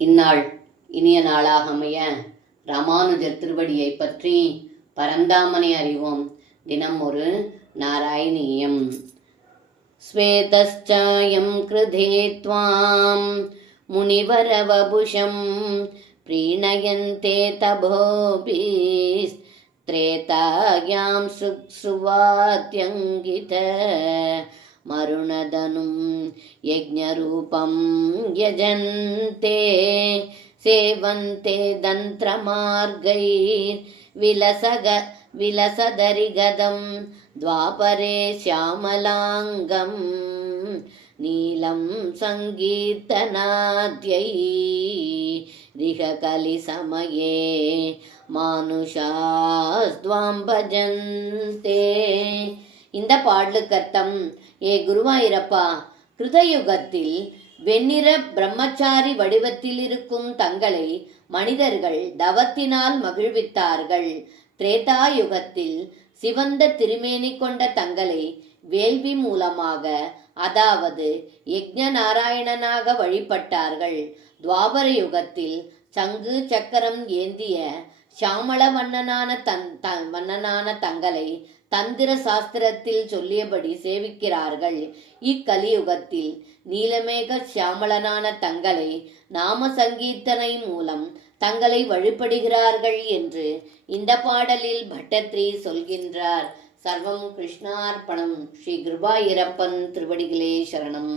இந்நாள் இனிய நாளாக அமைய ராமானுஜர் திருவடியை பற்றி பரந்தாமனை அறிவோம். தினம் ஒரு நாராயணீயம். ஸ்வேதஸ்சாயம் கிருதே த்வாம் முனிவரவபுஷம் ப்ரீணயந்தே தபோபிஸ் த்ரேதாயாம் சுவாத்யங்கித மருணதனும் யஜ்ஞரூபம் யஜந்தே சேவந்தே தந்திரமார்கைர் விலசதரிகதம் துவாபரே ஷியாமலாங்கம் நீலம் சங்கீர்த்தனாத்யை ரிஹகலி சமயே மானுஷாஸ்த்வாம் பஜந்தே. இந்த பாடலுக்கர்த்தம், ஏ குருவாயிரப்பா, கிருதயுகத்தில் வெண்ணிற பிரம்மச்சாரி வடிவத்தில் இருக்கும் தங்களை மனிதர்கள் தவத்தினால் மகிழ்வித்தார்கள். திரேதாயுகத்தில் சிவந்த திருமேனி கொண்ட தங்களை வேள்வி மூலமாக, அதாவது யக்ஞ நாராயணனாக வழிபட்டார்கள். துவாபர யுகத்தில் சங்கு சக்கரம் ஏந்திய சாமள வண்ணனான தங்களை தந்திர சாஸ்திரத்தில் சொல்லியபடி சேவிக்கிறார்கள். இக்கலியுகத்தில் நீலமேக சியாமளனான தங்களை நாம சங்கீர்த்தனை மூலம் தங்களை வழிபடுகிறார்கள் என்று இந்த பாடலில் பட்டத்ரி சொல்கின்றார். சர்வம் கிருஷ்ணார்ப்பணம். ஸ்ரீ கிருபாயிரப்பன் திருவடிகளே சரணம்.